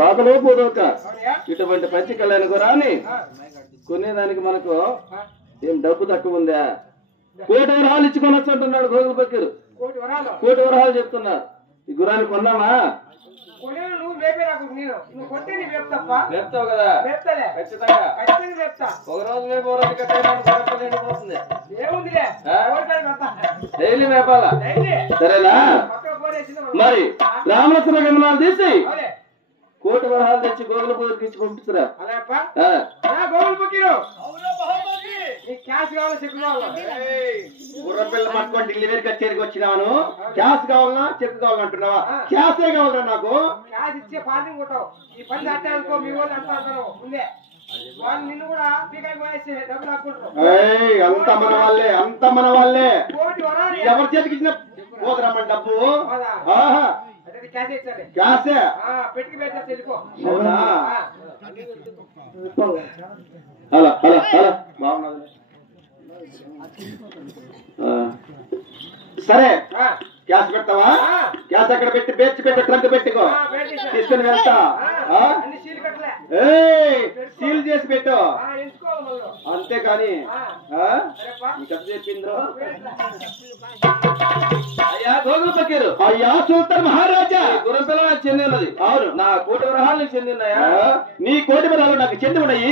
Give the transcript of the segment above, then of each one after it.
పాతలో పోదోక ఇటువంటి పచ్చికళ్ళని గురాని కొనేదానికి మనకు ఏం డబ్బు తక్కువ ఉందా? 1,00,00,000 వరహాలు ఇచ్చుకొని వచ్చంటున్నాడు గోగుల పక్కీరు. 1,00,00,000 వరహాలు చెప్తున్నారు. ఈ గురాన్ని కొన్నామా? వేపుతావు కదా? ఖచ్చితంగా ఒక రోజు మేపోతుంది. డైలీ మేపాలా? సరేనా? మరి రామలక్ష్మణ గమనాలు తీసి 1,00,00,000 వరహాలు తెచ్చి గోగుల పూజకి ఇచ్చి పంపిస్తురా. గుర్రపిల్ల పట్టుకొని డెలివరీ కచేరికి వచ్చినాను. క్యాష్ కావాలన్నా చెక్ కావాలంటున్నావా? క్యాషే కావాలరా నాకు. అంత మన వాళ్ళే ఎవరి చేతికి ఇచ్చిన పోదురమ్మ డబ్బు. క్యాషే అలా అలా అలా బాగున్నది. సరే క్యాష్ పెడతావా? క్యాష్ అక్కడ పెట్టి బేర్చి పెట్టి ట్రంక్ పెట్టుకో, తీసుకుని వెళ్తా. సీల్ చేసి పెట్టు అంతేకాని చెప్పిండ్రు. అయ్యా గోగుల పక్కీరు, అయ్యా సుల్తాన్ మహారాజా, గుర్రపిల్ల నాకు చెంది ఉన్నది. అవును, నా 1,00,00,000 వరహాలు నీకు చెంది ఉన్నాయా? నీ 1,00,00,000 వరహాలు నాకు చెంది ఉన్నాయి.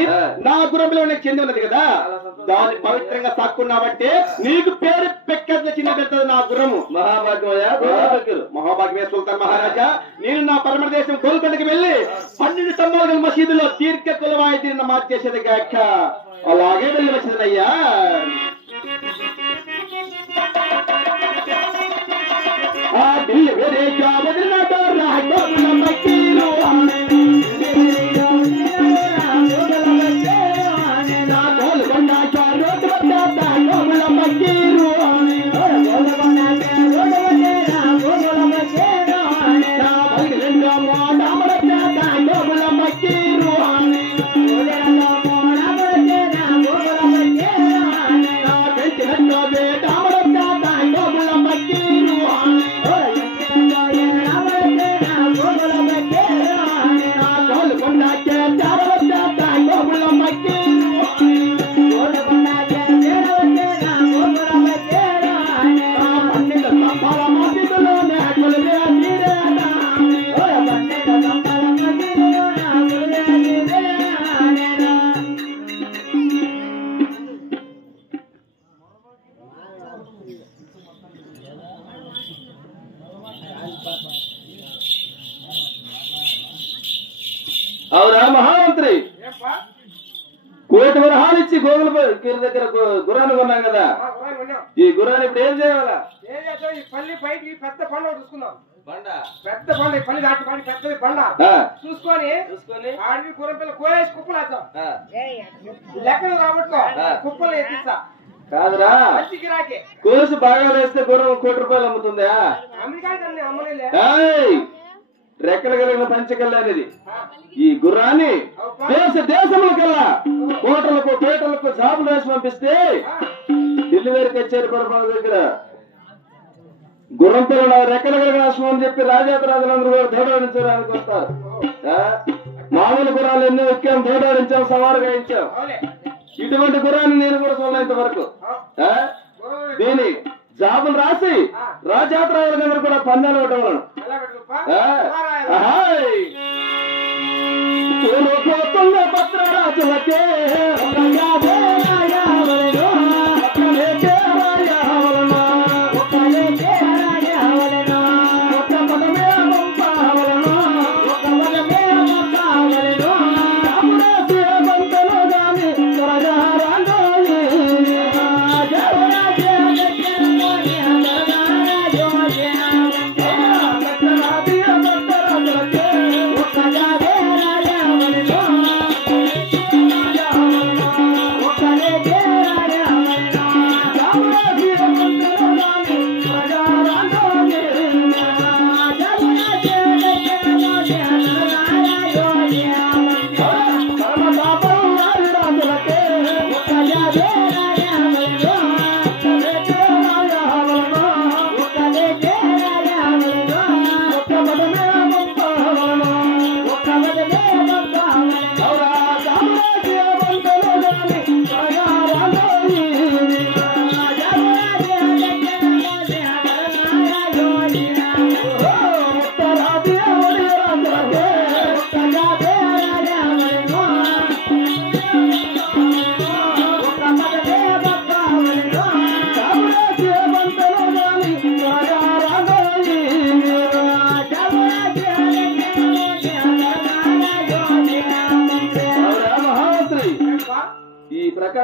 నా గుర్రపిల్ల నాకు చెంది ఉన్నది కదా, దాన్ని పవిత్రంగా సాక్కున్నావంటే నీకు పేరు పెక్కగా చిన్న పెడుతుంది నా గుర్రము. మహాభాగ్యమయ్యా గోగుల పక్కీరు. మహాభాగ్యమే సుల్తాన్ మహారాజా. నేను నా పరమ దేశం గోల్కొండకి వెళ్లి 12 స్తంభాల మసీదులో తీర్క కులవాయి తీరిన మార్చేసేది కాక అలాగే వెళ్ళి వచ్చిందయ్యా. ఢిల్లీ వేరే అవునా మహామంత్రి? 1,00,00,000 వరహాలు ఇచ్చి గోగుల దగ్గర గుర్రాన్ని కొన్నాం కదా, ఈ గుర్రాన్ని ఇప్పుడు ఏం చేయాలా? ఈ పల్లి బయటికి పెద్ద బండ చూసుకున్నాం. పెద్ద బండ ఈ పల్లి దాటి పడి పెద్దది బండ చూసుకొని ఆడికి గుర్రపిల్ల కోయేసి కుప్పలు వేస్తాం. లెక్కలు రాబట్టుకో కుప్పలు ఎత్తిస్తా. కాదురా, కోసి బాగా వేస్తే గుర్రం 1,00,00,000 రూపాయలు అమ్ముతుందా? అమెరికా అమ్మలే. రెక్కలు కలిగిన పంచకల్లానిది. ఈ గుర్రాన్ని దేశములకల్లా కోటలకు పేటలకు జాబులు వేసి పంపిస్తే డెలివరీ కచేరి పరమాల దగ్గర గుర్రం పిల్లల రెక్కలు కలిగిన అశ్వం అని చెప్పి రాజాతరాజులందరూ కూడా దౌడాడించడానికి వస్తారు. మామూలు గుర్రాలు ఎన్నో ఎక్కాం, దౌడాడించాం, సవారు గాయించాం. ఇటువంటి గుర్రాన్ని నేను కూడా చూడలేంత వరకు. దీని జాబులు రాసి రాజాతరాజులందరూ కూడా పందాలు ఇవ్వటం భద్రరాజులకే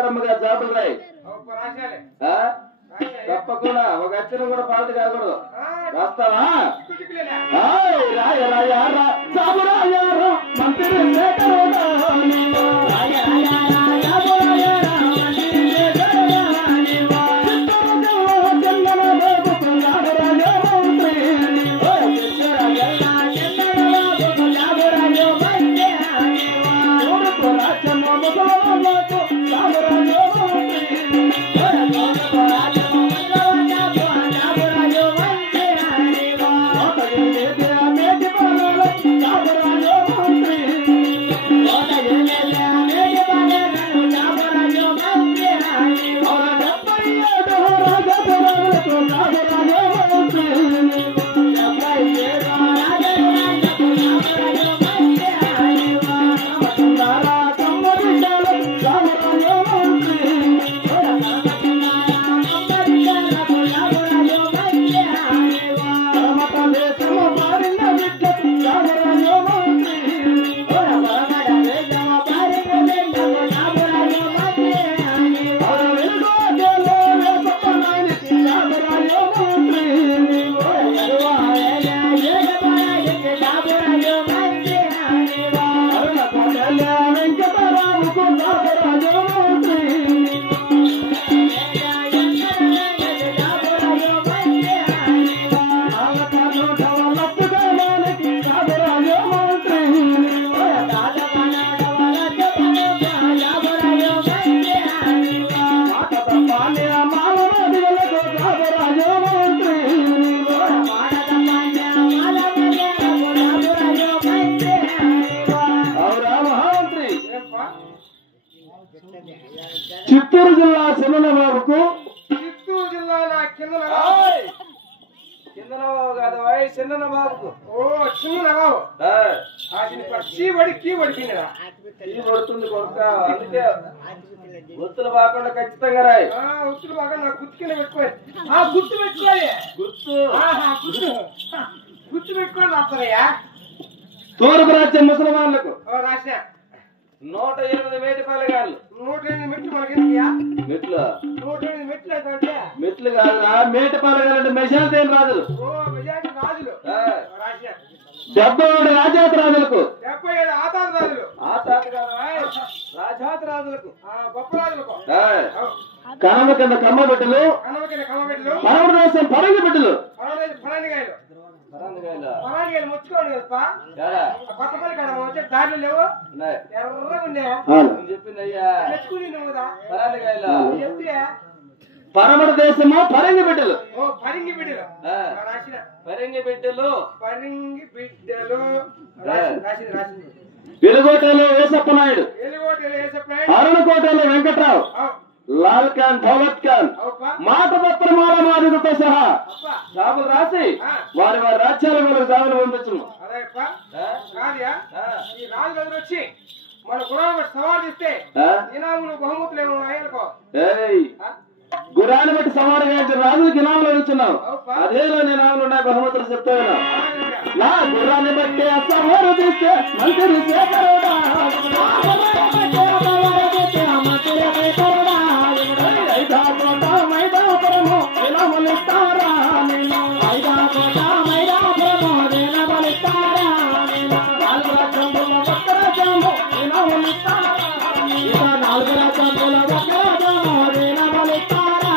ప్రకారముగా జాబులు రాయి. రాశాలి తప్పకుండా ఒక అక్షరం కూడా పాలట కాకూడదు. రాస్తావా? కుటికులేనా రాయ రాయ రా జాబు రాయారా మంత్రి శేఖరుడా నీవా. రాయ రాయ రా జాబు రాయారా మంత్రి శేఖరుడా నీవా. చందన బాబు జాబు రాయ మంత్రి నీవా. చందన బాబు జాబు రాయ మంత్రి నీవా. ఓరుకు రాచన్న ముసలవాళ్ళకు జాబు రాయ మంత్రి. ఓరుకు రాచన్న చిత్తూరు జిల్లా చిన్నబాబుకు చిత్తూరు జిల్లా కిందనబాబు కాదు చిన్నబాబుకు. ఓ చిన్నబాబు కీ పడుతుంది కొడుక. అందుకే గుర్తులు బాకుండా ఖచ్చితంగా రాయి. గుర్తులు బాగా నాకు గుర్తు కింద పెట్టుకోవాలి. గుర్తు పెట్టుకోవాలి. గుర్తు పెట్టుకొని రాస్తారయ్యా. తూర్పు రాజ్యం ముసల్మాన్లకు రాశా 108 మేటిపాలెగాళ్ళు. 108 మెట్లు మనకెందుకయ్యా? మెట్లు 108 మెట్లు అయితే మెట్లు కాదురా, మేటిపాలెగాలంటే మెజారిటీ రాజులు. మెజారిటీ రాజులు. రాశా 77 రాజాతి రాజులకు. 77 ఆతాత రాజులు. ఆతాత కాదు రాజాతి రాజులకు. గొప్ప రాజులకు. కనమ కింద కమ్మ బిడ్డలు, పరమదేశం పరంగి బిడ్డలు. పరానిగాయలు ముచ్చుకోండి కదప్పా. కొత్తపల్లి కాడ వచ్చే దారిలో లేవు. ఎర్రగా ఉన్నాయా చెప్పింది అయ్యా. తెచ్చుకుని నువ్వు కదా చెప్తే పరమడ దేశమా పరంగి బిడ్డలు. పరింగి బిడ్డలు రాసిన పరంగి బిడ్డలు. పరింగి బిడ్డలు రాసింది రాసింది. వెలుగోటలో వేసప్ప నాయుడు, వెలుగోటలో వేసప్ప నాయుడు, అరుణకోటలో వెంకట్రావు, లాల్ ఖాన్, దౌలత్ ఖాన్, మాట పత్రమాల మాదిరితో సహా జాబులు రాసి వారి వారి రాజ్యాల మీద జాబులు పంపించు. ఈ రాజు వచ్చి మన గురాన్ని సవాలు ఇస్తే ఇనాములు బహుమతులు ఏమో ఆయనకో. గురాన్ని బట్టి సవాలు గాయించిన రాజులకు ఇనాములు అడుగుతున్నావు. అదేలో ఇనాములు ఉన్నాయి, బహుమతులు చెప్తాను. నా గుర్రాన్ని బట్టి సవాలు తీస్తే మంత్రి శేఖరుడా. మైదాపురము విలమలిస్తారా, మైదాపురము విలమలిస్తారా, 4 రాజ్యముల వక్రజము విలమలిస్తారా, 4 రాజ్యముల వక్రజము విలమలిస్తారా,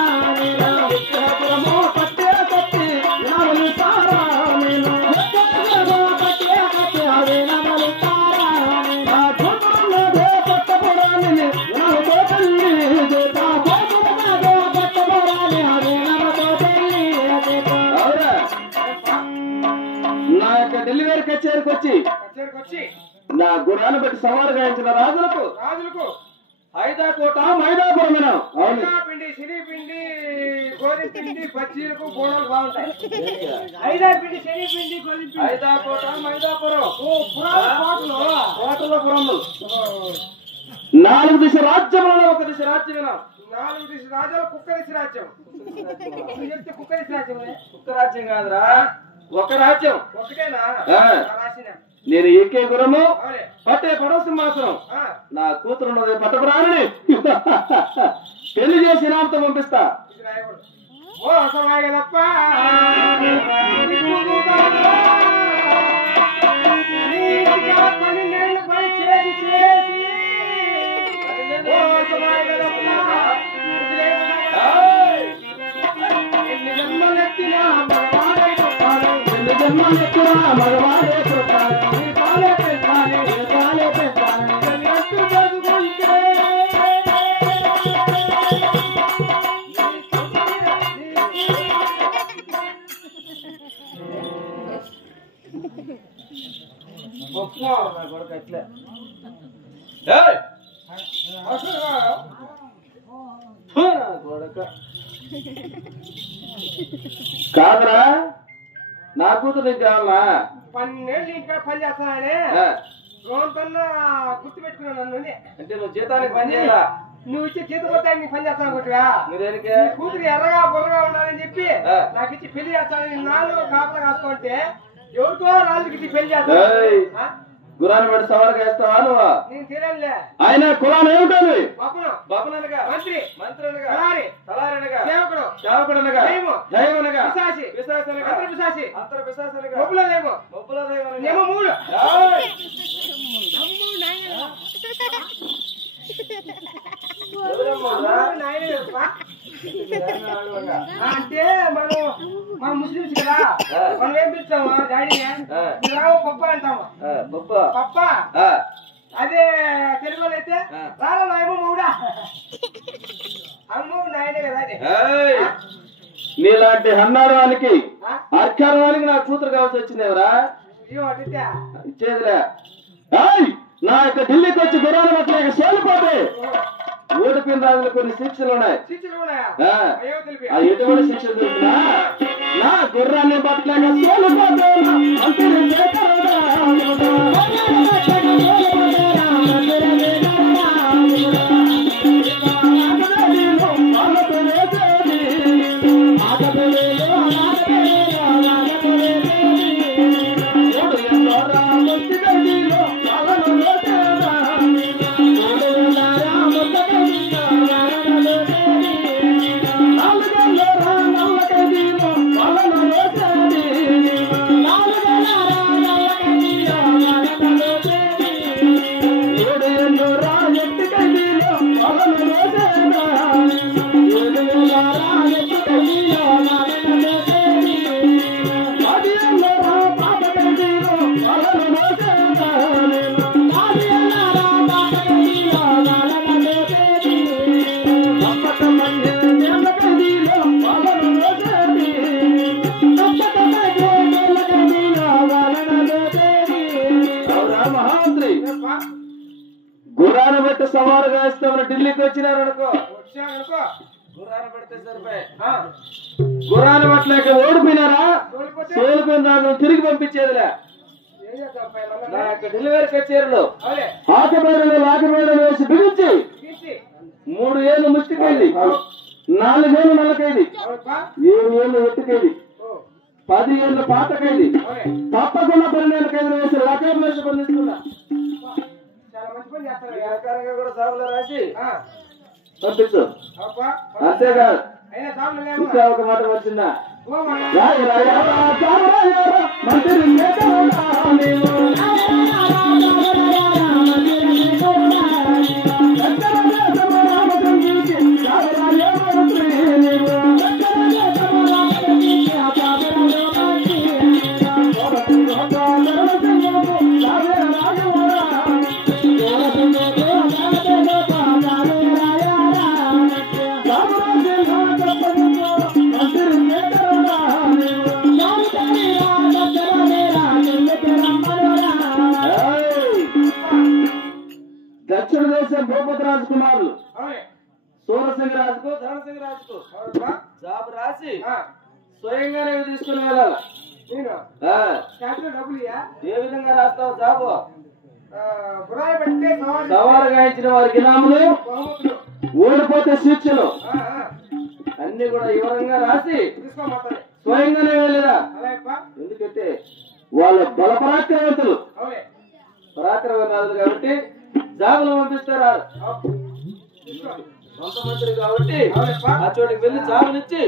విశ్వపురము పట్టే కట్టి విలమలిస్తారా, పట్టే కట్టి విలమలిస్తారా, పట్టపురాన్ని విలమతోటల్లి నా యొక్క డెలివరీ కచేరికి వచ్చి నా గుర్రాన్ని బట్టి సవాలు గాయించిన రాజులకు ఐదాకోట మైదాపురమైన పిండి శనిపిండి గోధుమ పిండి బజ్జీలకు గోడలు బాగుంటాయి. ఐదాపిండి శనిపిండి గోధుమ ఐదాకోట మైదాపురం కోటలో పురములు 4 దిశ రాజ్యములలో 1 దిశ రాజ్యమేనా? 4 దిశ రాజ్యాలు కుక్క దిశ రాజ్యం. కుక్క దిశ రాజ్యం కుక్క రాజ్యం కాదురా, ఒక రాజ్యం ఒకటేనా రాసిన నేను ఎక్కే గురము పట్టే పడవ సింహాసనం నా కూతురు ఉన్నది పట్టపురాణి పెళ్లి చేసి నామతో పంపిస్తా ఓ అసమాగలప్ప పన్నెండేళ్ళు పని చేసి చేసి ఓ అసమాగలప్ప ఎన్ని జన్మలెత్తినా మగవాడే పుట్టాలి ఎన్ని జన్మలెత్తినా మగవాడే పుట్టాలి నీ కాలే పెట్టాలి నీ కాలే పెట్టాలి ఎన్నట్టు చదువుకుంటే కాదరా నా కూతురు నీకు కావాలా 12 ఏళ్ళు ఇంకా పని చేస్తానే రోజంతా గుర్తు పెట్టుకున్నాను నన్ను అంటే నువ్వు జీతానికి పని చేయాలా నువ్వు ఇచ్చే జీతం పోతే నీకు పని చేస్తాను అనుకుంటువా మీరేనికే కూతురు ఎర్రగా బుర్రగా ఉండాలని చెప్పి నాకు ఇచ్చి పెళ్లి చేస్తానని నాలుగు కాపలా కాసుకుంటే ఎవరికో రాజుకి ఇచ్చి పెళ్లి చేస్తా గురాన్ని పెట్టి సవాలుగా వేస్తావా నువ్వు నేను తెలియలే ఆయన కులాన్ని ఏమిటది బపనగా మంత్రి అనగా తలారనగా సేవకుడు అనగా దైవం అనగా పిశాచి అనగా అంతర పిశాచి అనగా మొబ్బుల దైవం ఏమో 3 అంటే మనం ముస్లిమ్స్ కదా మనం ఏం పిలుస్తాము డాడీ పప్ప అంటాము పప్ప అదే తెలుగులో అయితే రాలా ఏమో మూడా అమ్ము నాయనే కదా నీలాంటి హన్నారానికి అర్కారానికి నా కూతురు కావాల్సి వచ్చింది ఎవరా ఇచ్చేదిలే నా యొక్క ఢిల్లీకి వచ్చి గుర్రాలు పట్టలేక సోలిపోతే ఓడిపోయిన రాజులు కొన్ని శిక్షలు ఉన్నాయి ఎటువంటి శిక్షలు దొరికినా నా గుర్రాన్ని పట్టలేక సోలిపోతే గుర్రాన్ని బట్టి సవాలుగా ఇస్తామని ఢిల్లీకి వచ్చినారు అనుకో గుర్రాన్ని పెడితే సరిపోయి గుర్రాన్ని పట్టలేక ఓడిపోయినారా సోలిపోయిన రాజు తిరిగి పంపించేదిలే నా యొక్క డెలివరీ కచేరీలో ఆకబేడలు లాకబేడలు వేసి బిగించి 3 ఏళ్ళు ముష్టికైంది 4 ఏళ్ళు నల్లకైంది 7 ఏళ్ళు ఎట్టుకైంది 10 ఏళ్ళు పాతకైంది తప్పకుండా 12 ఖైదీలు వేసి లకేట్ వేసి బంధిస్తున్నా కూడా సాగులో రాసి పంపించు అంతేకాదు ఇంకా ఒక మాట వచ్చిందా దక్షిణ దేశం భూపతి రాజకుమారులు సూరసింగ రాజుకు ధనసింగ రాజుకు జాబ్ రాసి స్వయంగానే తీసుకుని వెళ్ళాలి ఏ విధంగా రాస్తావు జాబు సవాలు గాయించిన వారికి ఇనాములు ఓడిపోతే శిక్షలు అన్ని కూడా వివరంగా రాసి స్వయంగానే వెళ్ళిరా. ఎందుకంటే వాళ్ళ బల పరాక్రమవంతులు, పరాక్రమవంతులు కాబట్టి జాబులు పంపిస్తారు. సొంత మంత్రి కాబట్టి ఆ చోటికి వెళ్ళి జాబులు ఇచ్చి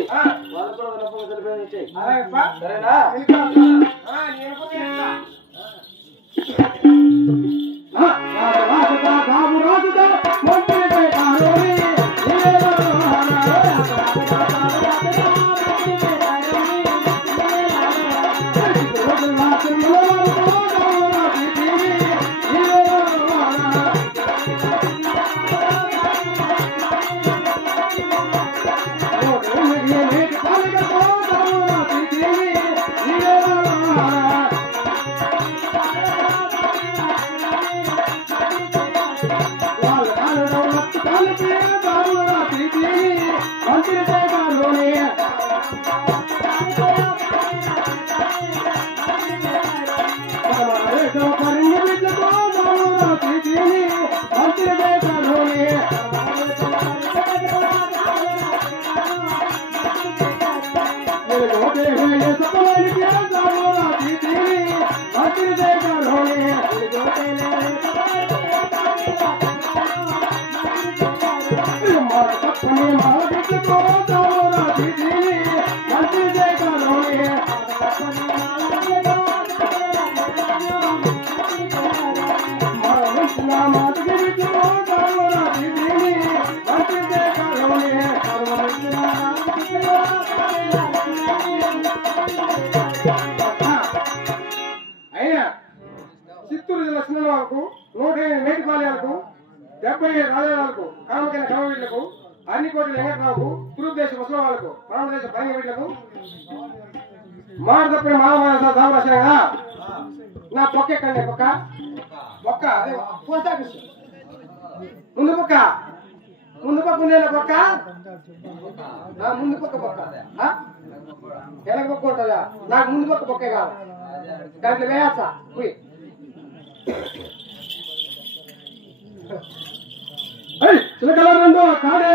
వాళ్ళు కూడా సరేనా? చిత్తూరు జిల్లా చిన్నవాళ్ళకు 108 మేటిపాలయాలకు 70 రాజాలకు కామకైన కమవీళ్లకు అన్ని కోట్ల వెంకటరావుకు తూర్పు దేశ ముసలి వాళ్ళకు భారతదేశ పని వీళ్లకు మాట తప్పిన మహాభారత కదా నా పొక్క ఎక్కండి పొక్క పొక్క అదే పోస్ట్ ఆఫీస్ ముందు పొక్క ఉండేలా పొక్క ముందు పక్క పొక్క వెనక పొక్క ఉంటుందా? నాకు ముందు పక్క పొక్కే కాదు, దాంట్లో వేయచ్చా పోయి చిలకల రెండు కాడే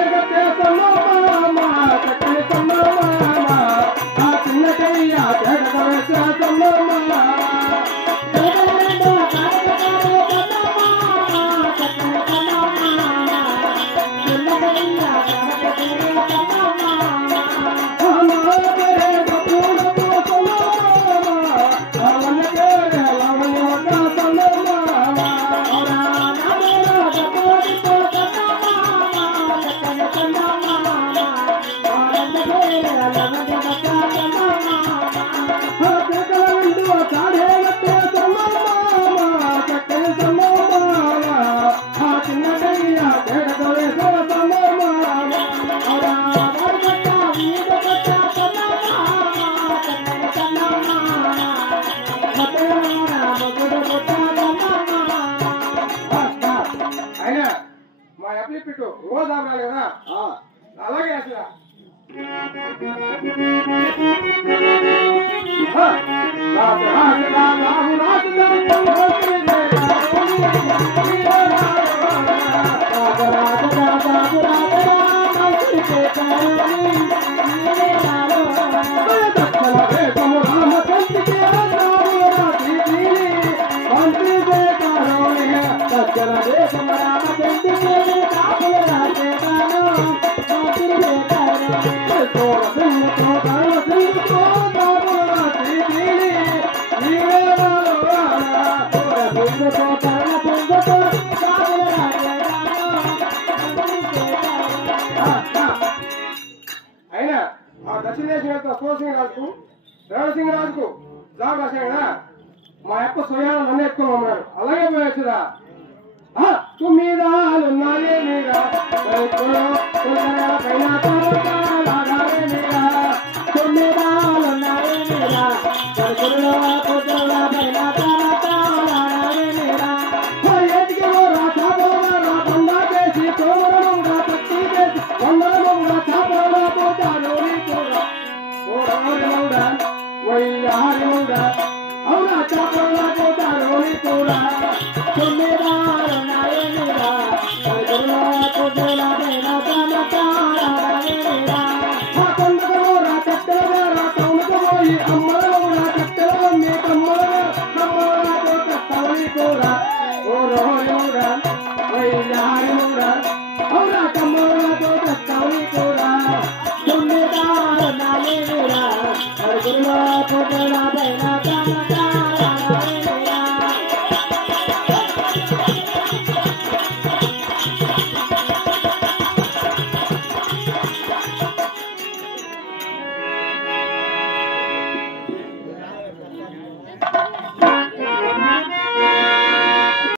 అలాగే అసలు అయినా ఆ దక్షిణ దేశం సూరసింగ్ రాజుకు రణసింగ్ రాజుకు జాబ్ రాశాడు కదా, మా యొక్క స్వయాన నన్ను ఎత్తుకోమన్నాడు. అలాగే పోయొచ్చురా తుమ్మిదాలున్నారే మీరా అవునా చాపలా పోతారు కూడా ఓ రోయోడా వైనాడు